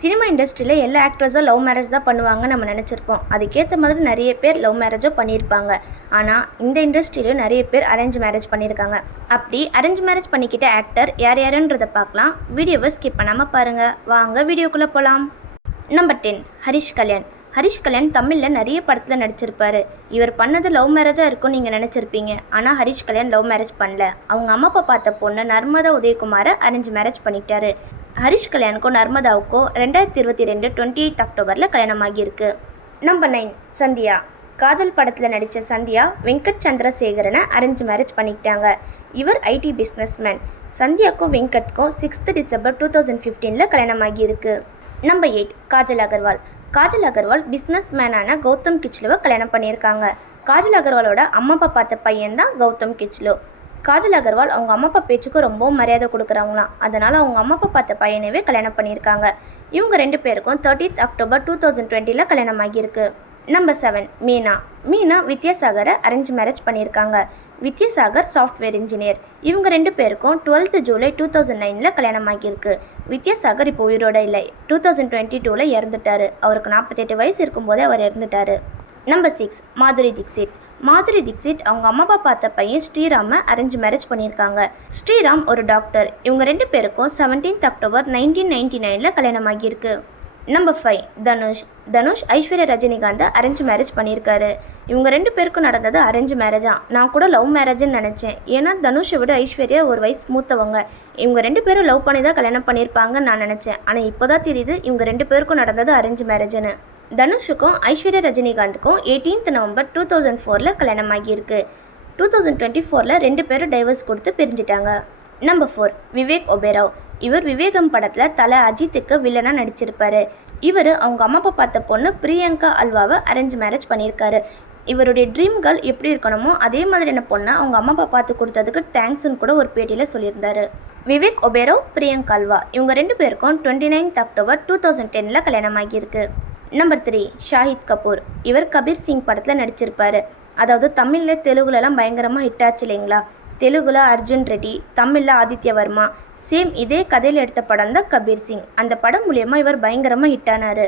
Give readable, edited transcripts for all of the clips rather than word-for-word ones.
Cinema இண்டஸ்ட்ரியில் எல்லா ஆக்டர்ஸும் love marriage தான் பண்ணுவாங்க நம்ம நினச்சிருப்போம். அதுக்கேற்ற மாதிரி நிறைய பேர் லவ் மேரேஜும் பண்ணியிருப்பாங்க. ஆனால் இந்த இண்டஸ்ட்ரியிலும் நிறைய பேர் அரேஞ்ச் மேரேஜ் பண்ணியிருக்காங்க. அப்படி அரேஞ்ச் மேரேஜ் பண்ணிக்கிட்ட ஆக்டர் யார் யாருன்றதை பார்க்கலாம். வீடியோவை ஸ்கிப் பண்ணாமல் பாருங்கள். வாங்க வீடியோக்குள்ளே போகலாம். நம்பர் 10 ஹரிஷ் கல்யாண். ஹரிஷ் கல்யாண் தமிழில் நிறைய படத்தில் நடிச்சிருப்பார். இவர் பண்ணது லவ் மேரேஜாக இருக்கும்னு நீங்கள் நினச்சிருப்பீங்க. ஆனால் ஹரிஷ் கல்யாண் லவ் மேரேஜ் பண்ணல. அவங்க அம்மா அப்பா பார்த்த பொண்ணு நர்மதா உதயகுமாரை அரேஞ்ச் மேரேஜ் பண்ணிக்கிட்டாரு. ஹரிஷ் கல்யாணுக்கும் நர்மதாவுக்கும் 2022 28 அக்டோபரில் கல்யாணம் ஆகியிருக்கு. நம்பர் 9 சந்தியா. காதல் படத்தில் நடித்த சந்தியா வெங்கட் சந்திரசேகரனை அரேஞ்ச் மேரேஜ் பண்ணிக்கிட்டாங்க. இவர் ஐடி பிஸ்னஸ்மேன். சந்தியாவுக்கும் வெங்கட்க்கும் 6 டிசம்பர் 2015 கல்யாணம் ஆகியிருக்கு. நம்பர் 8 காஜல் அகர்வால். காஜல் அகர்வால் பிஸ்னஸ் மேனான கௌதம் கிச்லுவை கல்யாணம் பண்ணியிருக்காங்க. காஜல் அகர்வாலோட அம்மா அப்பா பார்த்த பையன் தான் கௌதம் கிச்லு. காஜல் அகர்வால் அவங்க அம்மா அப்பா பேச்சுக்கு ரொம்பவும் மரியாதை கொடுக்குறாங்களாம். அதனால் அவங்க அம்மா அப்பா பார்த்த பையனவே கல்யாணம் பண்ணியிருக்காங்க. இவங்க 2 பேருக்கும் 30 அக்டோபர் 2020 கல்யாணம் ஆகியிருக்கு. நம்பர் 7 மீனா. மீனா வித்யாசாகரை அரேஞ்ச் மேரேஜ் பண்ணியிருக்காங்க. Vidyasagar software engineer. இவங்க 2 பேருக்கும் 12 ஜூலை 2009 கல்யாணம் ஆகியிருக்கு. வித்யாசாகர் இப்போ உயிரோட இல்லை. 2022 இறந்துட்டார். அவருக்கு 48 வயசு இருக்கும்போதே அவர் இறந்துட்டார். நம்பர் 6 மாதுரி தீக்ஷித். மாதுரி தீக்ஷித் அவங்க அம்மா அப்பா பார்த்த பையன் ஸ்ரீராமை அரேஞ்ச் மேரேஜ் பண்ணியிருக்காங்க. ஸ்ரீராம் ஒரு டாக்டர். இவங்க 2 பேருக்கும் 17 அக்டோபர் 1999 கல்யாணம் ஆகியிருக்கு. நம்பர் 5 தனுஷ். தனுஷ் ஐஸ்வர்யா ரஜினிகாந்தை அரேஞ்ச் மேரேஜ் பண்ணியிருக்காரு. இவங்க 2 பேருக்கும் நடந்தது அரேஞ்ச் மேரேஜா. நான் கூட லவ் மேரேஜ்னு நினச்சேன். ஏன்னா தனுஷை விட ஐஸ்வர்யா ஒரு வயசு மூத்தவங்க. இவங்க 2 பேரும் லவ் பண்ணி தான் கல்யாணம் பண்ணியிருப்பாங்கன்னு நான் நினச்சேன். ஆனால் இப்போ தான் தெரியுது இவங்க 2 பேருக்கும் நடந்தது அரேஞ்ச் மேரேஜ்னு. தனுஷுக்கும் ஐஸ்வர்யா ரஜினிகாந்துக்கும் 18 நவம்பர் 2004 கல்யாணம் ஆகியிருக்கு. 2024 2 பேரும் டைவர்ஸ் கொடுத்து பிரிஞ்சிட்டாங்க. நம்பர் 4 விவேக் ஒபேராவ். இவர் விவேகம் படத்தில் தலை அஜித்துக்கு வில்லனாக நடிச்சிருப்பார். இவர் அவங்க அம்மா அப்பா பார்த்த பொண்ணு பிரியங்கா அல்வாவை அரேஞ்ச் மேரேஜ் பண்ணியிருக்காரு. இவருடைய ட்ரீம் கேர்ள் எப்படி இருக்கணுமோ அதே மாதிரியான பொண்ணை அவங்க அம்மா அப்பா பார்த்து கொடுத்ததுக்கு தேங்க்ஸ்ன்னு கூட ஒரு பேட்டியில் சொல்லியிருந்தார். விவேக் ஒபேராவ் பிரியங்கா அல்வா இவங்க 2 பேருக்கும் 29 அக்டோபர் 2010 கல்யாணம் ஆகியிருக்கு. நம்பர் 3 ஷாஹித் கபூர். இவர் கபீர் சிங் படத்தில் நடிச்சிருப்பார். அதாவது தமிழில் தெலுங்குலலாம் பயங்கரமாக ஹிட் ஆச்சு இல்லைங்களா. தெலுங்குல அர்ஜுன் ரெட்டி, தமிழில் ஆதித்ய வர்மா. சேம் இதே கதையில் எடுத்த படம் தான் கபீர் சிங். அந்த படம் மூலியமாக இவர் பயங்கரமாக ஹிட் ஆனார்.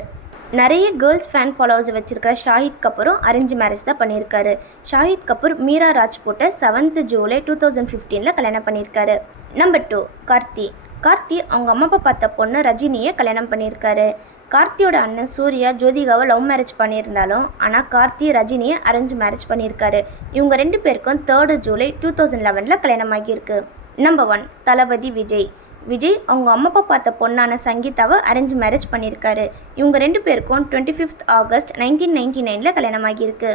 நிறைய கேர்ள்ஸ் ஃபேன் ஃபாலோவர்ஸ் வச்சிருக்கிற ஷாஹித் கபூரும் அரேஞ்ச் மேரேஜ் தான் பண்ணியிருக்காரு. ஷாஹித் கபூர் மீரா ராஜ்பூட்டை 7 ஜூலை 2015 கல்யாணம் பண்ணியிருக்காரு. நம்பர் 2 கார்த்தி. கார்த்தி அவங்க அம்மா அப்பா பார்த்த பொண்ணு ரஜினியை கல்யாணம் பண்ணியிருக்காரு. கார்த்தியோட அண்ணன் சூர்யா ஜோதிகாவை லவ் மேரேஜ் பண்ணியிருந்தாலும் ஆனால் கார்த்தி ரஜினியை அரேஞ்ச் மேரேஜ் பண்ணியிருக்காரு. இவங்க 2 பேருக்கும் 3 ஜூலை 2011 கல்யாணம் ஆகியிருக்கு. நம்பர் 1 தளபதி விஜய். விஜய் அவங்க அம்மா அப்பா பார்த்த பொண்ணான சங்கீதாவை அரேஞ்ச் மேரேஜ் பண்ணியிருக்காரு. இவங்க 2 பேருக்கும் 25 ஆகஸ்ட் 1999 கல்யாணம் ஆகியிருக்கு.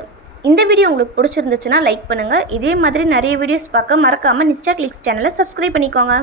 இந்த வீடியோ உங்களுக்கு பிடிச்சிருந்துச்சுன்னா லைக் பண்ணுங்கள். இதே மாதிரி நிறைய வீடியோஸ் பார்க்க மறக்காமல் நிஷ்டா கிளிக்ஸ் சேனலை சப்ஸ்கிரைப் பண்ணிக்கோங்க.